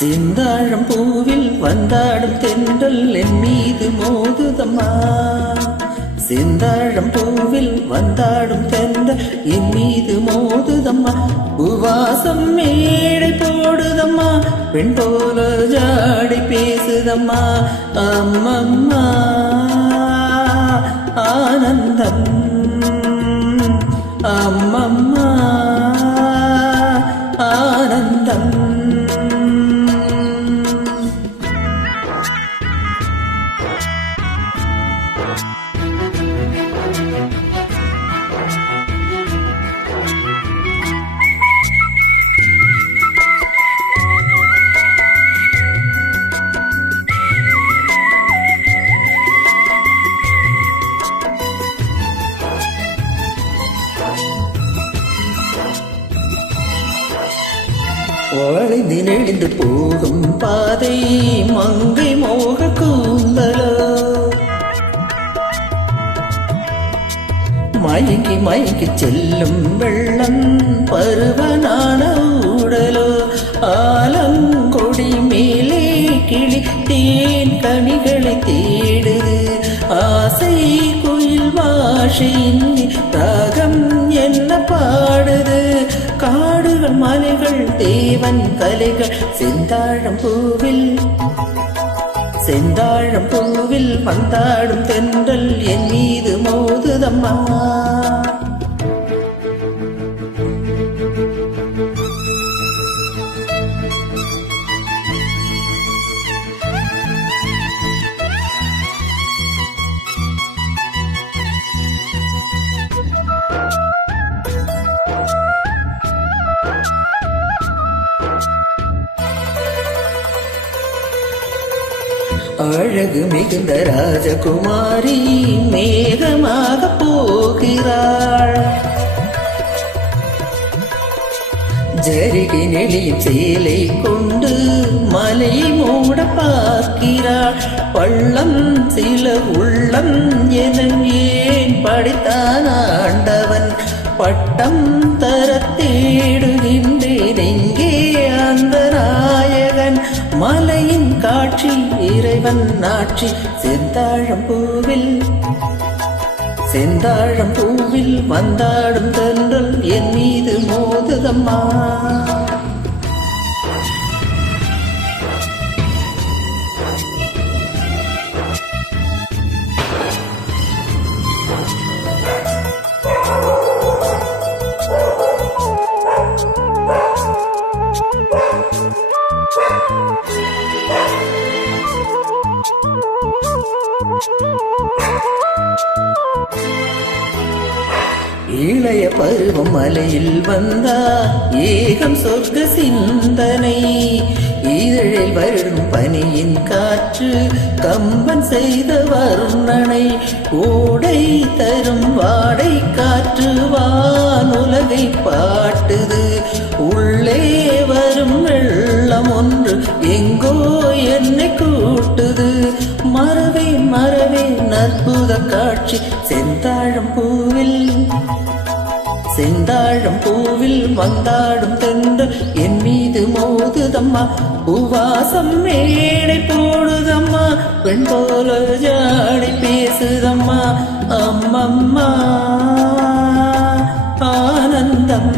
செந்தாழம் பூவில் வந்தாடும் தென்றல் என் மீது மோதுதம்மா. செந்தாழம் பூவில் வந்தாடும் தென்றல் என் மீது மோதுதம்மா. உவாசம் மேடை போடுதம்மா, பெண் போல ஜாடி பேசுதம்மா. அம்மம்மா ஆனந்தம், அம்மம்மா ஆனந்தம். வளைந்து நெளிந்து போகும் பாதை மங்கை மோக கூந்தலோ, மயங்கி மயங்கி செல்லும் வெள்ளம் பருவனான ஊடலோ. ஆலங்கொடி மேலே கிளி தேன் கனிகளை தேடுது, ஆசை குயில் பாஷையின் ராகம் என்ன பாடுது. காடுகள் மலைகள் தேவன் கலைகள் செந்தாழம் பூவில், செந்தாழம் பூவில் வந்தாடும் தென்றல் என் மீது மோதுதம்மா. அழகு மிகுந்த ராஜகுமாரி மேகமாக போகிறாள், ஜரிகை நெளியும் சேலை கொண்டு மலையை மூட பார்க்கிறாள். பள்ளம் சில உள்ளம் என ஏன் படைத்தான் ஆண்டவன், பட்டம் தர தேடுகின்றேன் எங்கே அந்த நாயகன். மலையின் காட்சி இறைவன் ஆட்சி செந்தாழம் பூவில், செந்தாழம் பூவில் வந்தாடும் தென்றல் என் மீது மோதுதம்மா. இளைய பருவம் மலையில் வந்தா ஏகம் சொர்க்க சிந்தனை, இதழில் வரும் பனியின் காற்று கம்பன் செய்த வர்ணனை. ஓடை தரும் வாடை காற்று வானுலகை பாட்டுது, உள்ளே வரும் வெள்ளம் ஒன்று எங்கோ என்னை கூட்டுது. மறவே மறவே அற்புத காட்சி செந்தாழம் பூவில், செந்தாழம் பூவில் வந்தாடும் தென்றல் என் மீது மோதுதம்மா. உவாசம் மேடை போடுதம்மா, பெண் போல ஜாடி பேசுதம்மா. அம்மம்மா ஆனந்தம்.